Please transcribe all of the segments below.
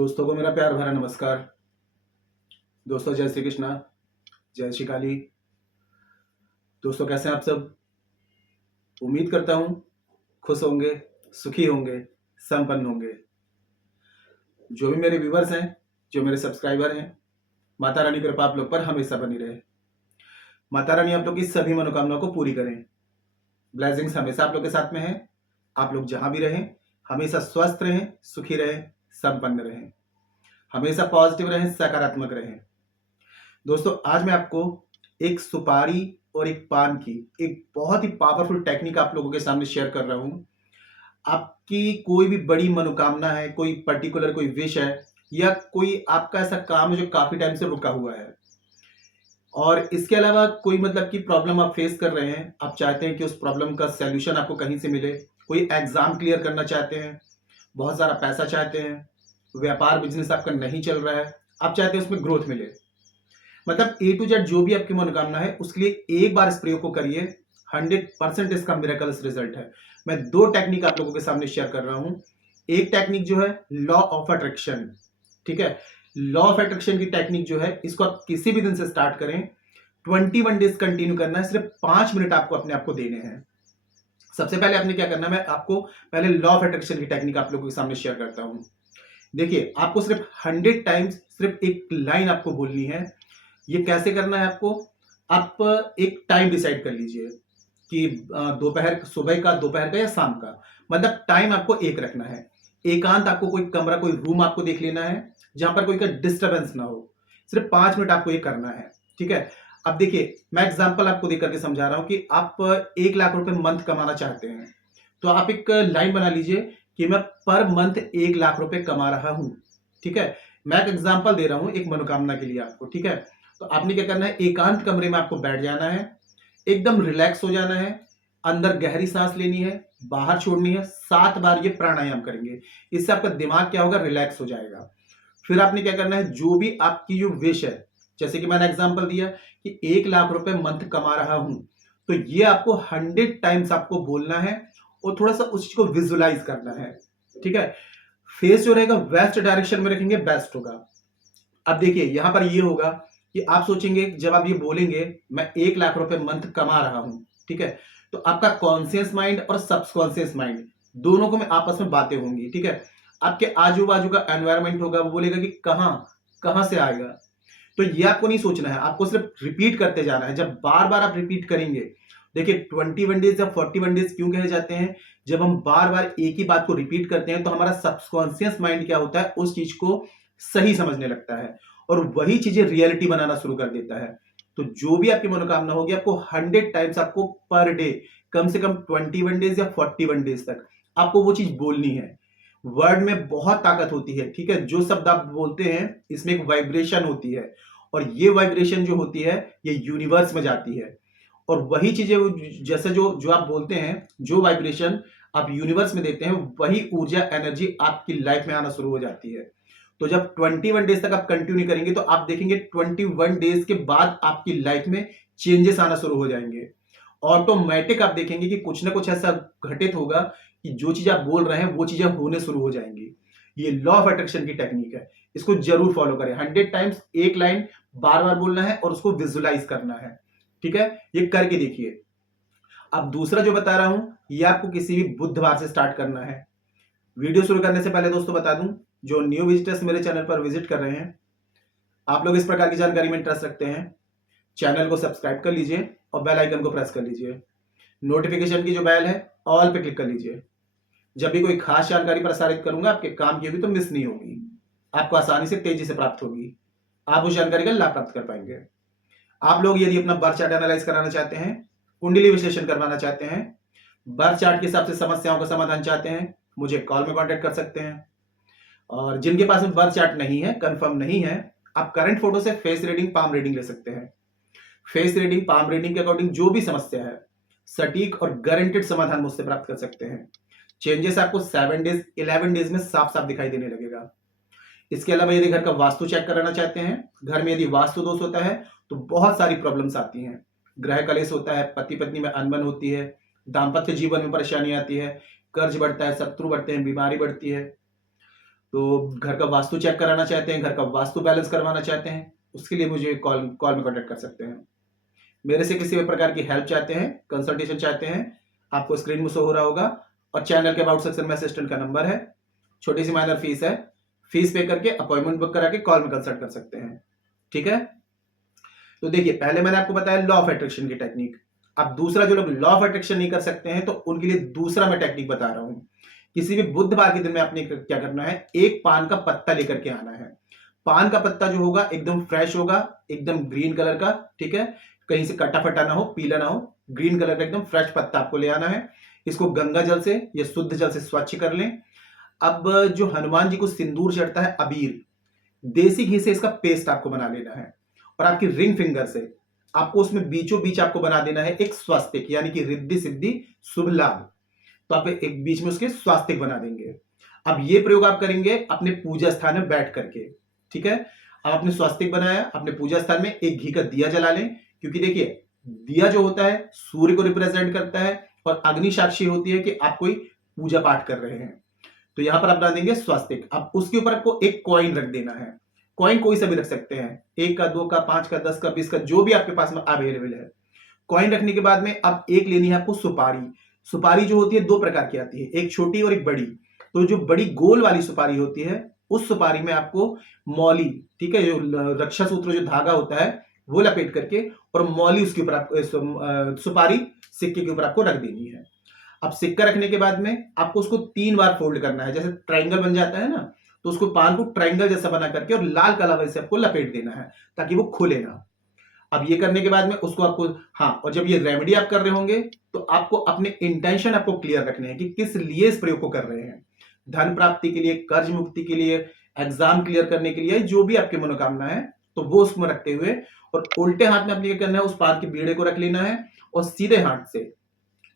दोस्तों को मेरा प्यार भरा नमस्कार। दोस्तों जय श्री कृष्णा, जय श्री काली। दोस्तों कैसे हैं आप सब? उम्मीद करता हूँ खुश होंगे, सुखी होंगे, संपन्न होंगे। जो भी मेरे व्यूवर्स हैं, जो मेरे सब्सक्राइबर हैं, माता रानी की कृपा आप लोग पर हमेशा बनी रहे। माता रानी आप लोग की सभी मनोकामनाओं को पूरी करें। ब्लेसिंग्स हमेशा आप लोग के साथ में है। आप लोग जहां भी रहें हमेशा स्वस्थ रहें, सुखी रहें, संपन्न रहें, हमेशा पॉजिटिव रहें, सकारात्मक रहें। दोस्तों आज मैं आपको एक सुपारी और एक पान की एक बहुत ही पावरफुल टेक्निक आप लोगों के सामने शेयर कर रहा हूं। आपकी कोई भी बड़ी मनोकामना है, कोई पर्टिकुलर कोई विश है, या कोई आपका ऐसा काम है जो काफी टाइम से रुका हुआ है, और इसके अलावा कोई मतलब की प्रॉब्लम आप फेस कर रहे हैं, आप चाहते हैं कि उस प्रॉब्लम का सैल्यूशन आपको कहीं से मिले, कोई एग्जाम क्लियर करना चाहते हैं, बहुत सारा पैसा चाहते हैं, व्यापार बिजनेस आपका नहीं चल रहा है, आप चाहते हैं उसमें ग्रोथ मिले, मतलब ए टू जेड जो भी आपकी मनोकामना है उसके लिए एक बार इस प्रयोग को करिए। 100% इसका मिरेकल्स रिजल्ट है। मैं दो टेक्निक आप लोगों के सामने शेयर कर रहा हूं। एक टेक्निक जो है लॉ ऑफ अट्रैक्शन, ठीक है। लॉ ऑफ अट्रैक्शन की टेक्निक जो है इसको आप किसी भी दिन से स्टार्ट करें, 21 डेज कंटिन्यू करना है, सिर्फ 5 मिनट आपको अपने आप को देने हैं। सबसे पहले आपने क्या करना है, मैं आपको पहले लॉ ऑफ अट्रैक्शन की टेक्निक आप लोगों के सामने शेयर करता हूं। देखिए आपको सिर्फ 100 टाइम्स सिर्फ एक लाइन आपको बोलनी है। ये कैसे करना है आपको, आप एक टाइम डिसाइड कर लीजिए कि दोपहर, सुबह का, दोपहर का या शाम का, मतलब टाइम आपको एक रखना है। एकांत आपको कोई कमरा, कोई रूम आपको देख लेना है जहां पर कोई का डिस्टर्बेंस ना हो। सिर्फ 5 मिनट आपको ये करना है, ठीक है। अब देखिए मैं एग्जांपल आपको देकर के समझा रहा हूं कि आप 1 लाख रुपए मंथ कमाना चाहते हैं, तो आप एक लाइन बना लीजिए कि मैं पर मंथ 1 लाख रुपए कमा रहा हूं, ठीक है। मैं एक एग्जांपल दे रहा हूं एक मनोकामना के लिए आपको, ठीक है। तो आपने क्या करना है, एकांत कमरे में आपको बैठ जाना है, एकदम रिलैक्स हो जाना है, अंदर गहरी सांस लेनी है, बाहर छोड़नी है, 7 बार ये प्राणायाम करेंगे। इससे आपका दिमाग क्या होगा, रिलैक्स हो जाएगा। फिर आपने क्या करना है, जो भी आपकी जो विश है, जैसे कि मैंने एग्जांपल दिया कि 1 लाख रुपए मंथ कमा रहा हूं, तो ये आपको 100 टाइम्स आपको बोलना है और थोड़ा सा उस चीज को विजुलाइज करना है, ठीक है। फेस जो रहेगा वेस्ट डायरेक्शन में रखेंगे, बेस्ट होगा। अब देखिए यहां पर ये होगा कि आप सोचेंगे, जब आप ये बोलेंगे मैं 1 लाख रुपए मंथ कमा रहा हूं, ठीक है, तो आपका कॉन्शियस माइंड और सबकॉन्शियस माइंड दोनों को में आपस में बातें होंगी, ठीक है। आपके आजू बाजू का एनवायरमेंट होगा, वो बोलेगा कि कहां कहां से आएगा। तो ये आपको नहीं सोचना है, आपको सिर्फ रिपीट करते जाना है। जब बार बार आप रिपीट करेंगे, देखिए 21 डेज या 41 डेज क्यों कहे जाते हैं, जब हम बार बार एक ही बात को रिपीट करते हैं तो हमारा सबकॉन्शियस माइंड क्या होता है, उस चीज को सही समझने लगता है और वही चीजें रियलिटी बनाना शुरू कर देता है। तो जो भी आपकी मनोकामना होगी, आपको 100 टाइम्स आपको पर डे, कम से कम 21 डेज या 41 डेज तक आपको वो चीज बोलनी है। वर्ड में बहुत ताकत होती है, ठीक है। जो शब्द आप बोलते हैं इसमें एक वाइब्रेशन होती है, और ये वाइब्रेशन जो होती है ये यूनिवर्स में जाती है, और वही चीजें जैसे जो जो आप बोलते हैं, जो वाइब्रेशन आप यूनिवर्स में देते हैं, वही ऊर्जा, एनर्जी आपकी लाइफ में आना शुरू हो जाती है। तो जब 21 डेज तक आप कंटिन्यू करेंगे तो आप देखेंगे 21 डेज के बाद आपकी लाइफ में चेंजेस आना शुरू हो जाएंगे। ऑटोमेटिक आप देखेंगे कि कुछ ना कुछ ऐसा घटित होगा कि जो चीज आप बोल रहे हैं वो चीजें होने शुरू हो जाएंगी। ये लॉ ऑफ अट्रैक्शन की टेक्निक है, इसको जरूर फॉलो करें। 100 टाइम्स एक लाइन बार बार बोलना है और उसको विजुलाइज करना है, ठीक है। ये करके देखिए। अब दूसरा जो बता रहा हूं, ये आपको किसी भी बुधवार से स्टार्ट करना है। वीडियो शुरू करने से पहले दोस्तों बता दूं, जो न्यू विजिटर्स मेरे चैनल पर विजिट कर रहे हैं, आप लोग इस प्रकार की जानकारी में इंटरेस्ट रखते हैं, चैनल को सब्सक्राइब कर लीजिए और बेल आइकन को प्रेस कर लीजिए। नोटिफिकेशन की जो बेल है ऑल पे क्लिक कर लीजिए। जब भी कोई खास जानकारी प्रसारित करूंगा आपके काम की होगी तो मिस नहीं होगी, आपको आसानी से, तेजी से प्राप्त होगी, आप उस जानकारी का लाभ प्राप्त कर पाएंगे। आप लोग यदि अपना बर्थ चार्ट एनालाइज कराना चाहते हैं, कुंडली विश्लेषण करवाना चाहते हैं, बर्थ चार्ट के हिसाब से समस्याओं का समाधान चाहते हैं, मुझे कॉल में कांटेक्ट कर सकते हैं। और जिनके पास में बर्थ चार्ट नहीं है, कंफर्म नहीं है, आप करंट फोटो से फेस रीडिंग, पाम रीडिंग ले सकते हैं। फेस रीडिंग, पाम रीडिंग के अकॉर्डिंग जो भी समस्या है, सटीक और गारंटेड समाधान मुझसे प्राप्त कर सकते हैं। चेंजेस आपको 7 डेज, 11 डेज में साफ साफ दिखाई देने लगेगा। इसके अलावा यदि घर का वास्तु चेक कराना चाहते हैं, घर में यदि वास्तु दोष होता है तो बहुत सारी प्रॉब्लम्स आती हैं। ग्रह कलेश होता है, पति पत्नी में अनबन होती है, दाम्पत्य जीवन में परेशानी आती है, कर्ज बढ़ता है, शत्रु बढ़ते हैं, बीमारी बढ़ती है, तो घर का वास्तु चेक कराना चाहते हैं, घर का वास्तु बैलेंस करवाना चाहते हैं, उसके लिए मुझे कॉल में कॉन्टेक्ट कर सकते हैं। मेरे से किसी भी प्रकार की हेल्प चाहते हैं, कंसल्टेशन चाहते हैं, आपको स्क्रीन में शो हो रहा होगा और चैनल के अबाउट सेक्शन में असिस्टेंट का नंबर है। छोटी सी माइनर फीस है, फीस पे करके अपॉइंटमेंट बुक करा के कॉल में कंसल्ट कर सकते हैं। ठीक है, तो देखिए पहले मैंने आपको बताया लॉ ऑफ अट्रैक्शन की टेक्निक। अब दूसरा, जो लोग लॉ ऑफ अट्रैक्शन नहीं कर सकते हैं तो उनके लिए दूसरा मैं टेक्निक बता रहा हूं। किसी भी बुधवार के दिन में आपने क्या करना है, एक पान का पत्ता लेकर के आना है। पान का पत्ता जो होगा एकदम फ्रेश होगा, एकदम ग्रीन कलर का, ठीक है, कहीं से कटा फटा ना हो, पीला ना हो, ग्रीन कलर का एकदम फ्रेश पत्ता आपको ले आना है। इसको गंगा जल से या शुद्ध जल से स्वच्छ कर लें। अब जो हनुमान जी को सिंदूर चढ़ता है अबीर, देसी घी से इसका पेस्ट आपको बना लेना है और आपकी रिंग फिंगर से आपको उसमें बीचों बीच आपको बना देना है एक स्वास्तिक, यानी कि रिद्धि सिद्धि शुभ लाभ। तो आप एक बीच में उसके स्वास्तिक बना देंगे। अब ये प्रयोग आप करेंगे अपने पूजा स्थान में बैठ करके। ठीक है, अब आपने स्वास्तिक बनाया, अपने पूजा स्थान में एक घी का दिया जला लें, क्योंकि देखिए दिया जो होता है सूर्य को रिप्रेजेंट करता है और अग्नि साक्षी होती है कि आप कोई पूजा पाठ कर रहे हैं। तो यहां पर आप डाल देंगे स्वास्तिक। अब उसके ऊपर आपको एक कॉइन रख देना है। कॉइन कोई सा भी रख सकते हैं, 1 का, 2 का, 5 का, 10 का, 20 का, जो भी आपके पास में अवेलेबल है। कॉइन रखने के बाद में अब एक लेनी है आपको सुपारी। सुपारी जो होती है 2 प्रकार की आती है, एक छोटी और एक बड़ी। तो जो बड़ी गोल वाली सुपारी होती है, उस सुपारी में आपको मौली, ठीक है, जो रक्षा सूत्र जो धागा होता है वो लपेट करके और मौली उसके ऊपर आपको सुपारी सिक्के के ऊपर आपको रख देनी है। अब सिक्का रखने के बाद में आपको उसको 3 बार फोल्ड करना है, जैसे ट्राइंगल बन जाता है ना, तो उसको पान को ट्राइंगल जैसा बना करके और लाल कलर से आपको लपेट देना है ताकि वो खुले ना। अब ये करने के बाद में उसको आपको, हाँ, और जब ये रेमेडी आप कर रहे होंगे तो आपको अपने इंटेंशन आपको क्लियर रखने हैं कि किस लिए इस प्रयोग को कर रहे हैं। धन प्राप्ति के लिए, कर्ज मुक्ति के लिए, एग्जाम क्लियर करने के लिए, जो भी आपकी मनोकामना है, तो वो उसमें रखते हुए और उल्टे हाथ में आपने क्या करना है, उस पान के बीड़े को रख लेना है और सीधे हाथ से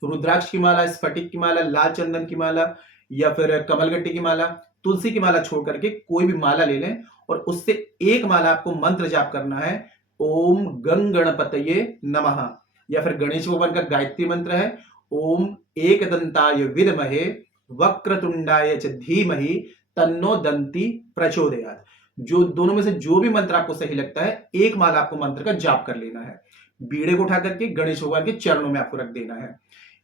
रुद्राक्ष की माला, स्फटिक की माला, लाल चंदन की माला या फिर कमलगट्टी की माला, तुलसी की माला छोड़ करके कोई भी माला ले लें और उससे एक माला आपको मंत्र जाप करना है, ओम गं गणपतये नमः, या फिर गणेश भगवान का गायत्री मंत्र है, ओम एकदंताय विद्महे वक्रतुंडाय च धीमहि तन्नो दंती प्रचोदयात्। जो दोनों में से जो भी मंत्र आपको सही लगता है, एक माला आपको मंत्र का जाप कर लेना है। बीड़े को उठा करके गणेश भगवान के चरणों में आपको रख देना है।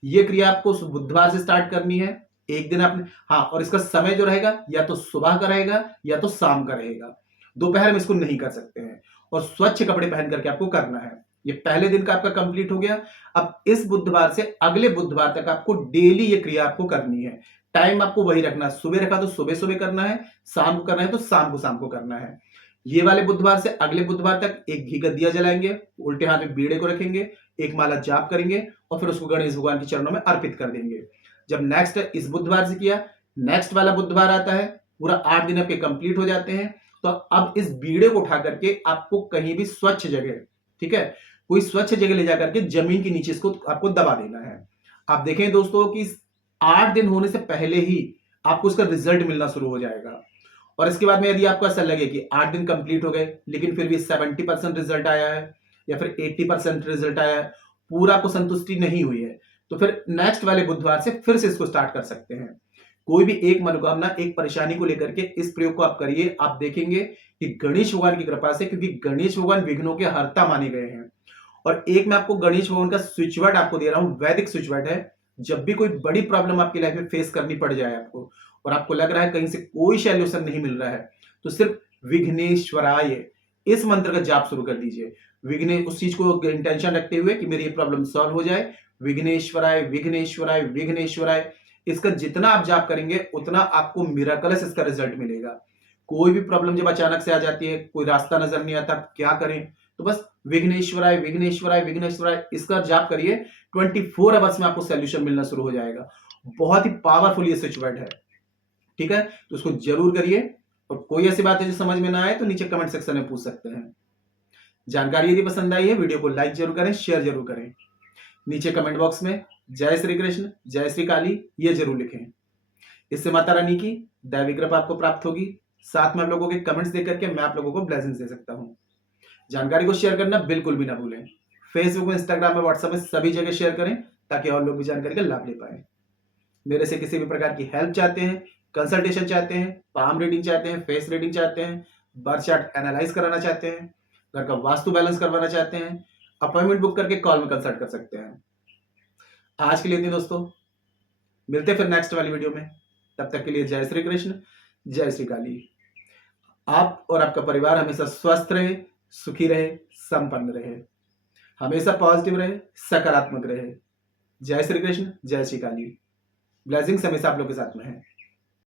ये क्रिया आपको बुधवार से स्टार्ट करनी है। एक दिन आपने, हाँ, और इसका समय जो रहेगा या तो सुबह का रहेगा या तो शाम का रहेगा, दोपहर में इसको नहीं कर सकते हैं। और स्वच्छ कपड़े पहन करके आपको करना है। ये पहले दिन का आपका कंप्लीट हो गया। अब इस बुधवार से अगले बुधवार तक आपको डेली ये क्रिया आपको करनी है। टाइम आपको वही रखना है, सुबह रखा तो सुबह सुबह करना है, शाम को करना है तो शाम को करना है। ये वाले बुधवार से अगले बुधवार तक एक घी का दिया जलाएंगे, उल्टे हाथ में बीड़े को रखेंगे, एक माला जाप करेंगे और फिर उसको गणेश भगवान के चरणों में अर्पित कर देंगे। जब नेक्स्ट इस बुधवार से किया, नेक्स्ट वाला बुधवार आता है, पूरा 8 दिन आपके कंप्लीट हो जाते हैं। तो अब इस बीड़े को उठा करके आपको कहीं भी स्वच्छ जगह, ठीक है, कोई स्वच्छ जगह ले जाकर के जमीन के नीचे इसको आपको दबा देना है। आप देखें दोस्तों कि 8 दिन होने से पहले ही आपको इसका रिजल्ट मिलना शुरू हो जाएगा। और इसके बाद में यदि आपको ऐसा लगे कि 8 दिन कंप्लीट हो गए लेकिन फिर भी 70% रिजल्ट आया है या फिर 80% रिजल्ट आया है, पूरा आपको संतुष्टि नहीं हुई है, तो फिर नेक्स्ट वाले बुधवार से फिर से इसको स्टार्ट कर सकते हैं। कोई भी एक मनोकामना, एक परेशानी को लेकर के इस प्रयोग को आप करिए। आप देखेंगे कि गणेश भगवान की कृपा से, क्योंकि गणेश भगवान विघ्नों के हर्ता माने गए हैं। और एक मैं आपको गणेश भगवान का स्विच वर्ड आपको दे रहा हूं, वैदिक स्विच वर्ड है। जब भी कोई बड़ी प्रॉब्लम आपकी लाइफ में फेस करनी पड़ जाए आपको, और आपको लग रहा है कहीं से कोई सॉल्यूशन नहीं मिल रहा है, तो सिर्फ विघ्नेश्वराय इस मंत्र का जाप शुरू कर दीजिए। विघ्ने उस चीज को इंटेंशन रखते हुए कि मेरी ये प्रॉब्लम सॉल्व हो जाए, विघ्नेश्वराय विघ्नेश्वराय विघ्नेश्वराय। इसका जितना आप जाप करेंगे उतना आपको मिराकलस इसका रिजल्ट मिलेगा। कोई भी प्रॉब्लम जब अचानक से आ जाती है, कोई रास्ता नजर नहीं आता, क्या करें, तो बस विघ्नेश्वराय विघ्नेश्वराय विघ्नेश्वराय इसका जाप करिए। 24 आवर्स में आपको सॉल्यूशन मिलना शुरू हो जाएगा। बहुत ही पावरफुल ये स्विच वर्ड है, ठीक है, तो उसको जरूर करिए। और कोई ऐसी बात है जो समझ में ना आए तो नीचे कमेंट सेक्शन में पूछ सकते हैं। जानकारी यदि पसंद आई है, वीडियो को लाइक जरूर करें, शेयर जरूर करें। नीचे कमेंट बॉक्स में जय श्री कृष्ण, जय श्री काली ये जरूर लिखें। इससे माता रानी की दैवी कृपा आपको प्राप्त होगी। साथ में आप लोगों के कमेंट्स देख करके मैं आप लोगों को ब्लेसिंग्स दे सकता हूं। जानकारी को शेयर करना बिल्कुल भी ना भूलें। फेसबुक में, इंस्टाग्राम में, व्हाट्सएप में सभी जगह शेयर करें ताकि और लोग भी जानकारी का लाभ ले पाए। मेरे से किसी भी प्रकार की हेल्प चाहते हैं, कंसल्टेशन चाहते हैं, पाम रीडिंग चाहते हैं, फेस रीडिंग चाहते हैं, बर्थ चार्ट एनालाइज कराना चाहते हैं, घर का वास्तु बैलेंस करवाना चाहते हैं, अपॉइंटमेंट बुक करके कॉल में कंसल्ट कर सकते हैं। आज के लिए इतनी दोस्तों, मिलते हैं फिर नेक्स्ट वाली वीडियो में। तब तक के लिए जय श्री कृष्ण, जय श्री काली। आप और आपका परिवार हमेशा स्वस्थ रहे, सुखी रहे, संपन्न रहे, हमेशा पॉजिटिव रहे, सकारात्मक रहे। जय श्री कृष्ण, जय श्री काली। ब्लेसिंग्स हमेशा आप लोग के साथ में है।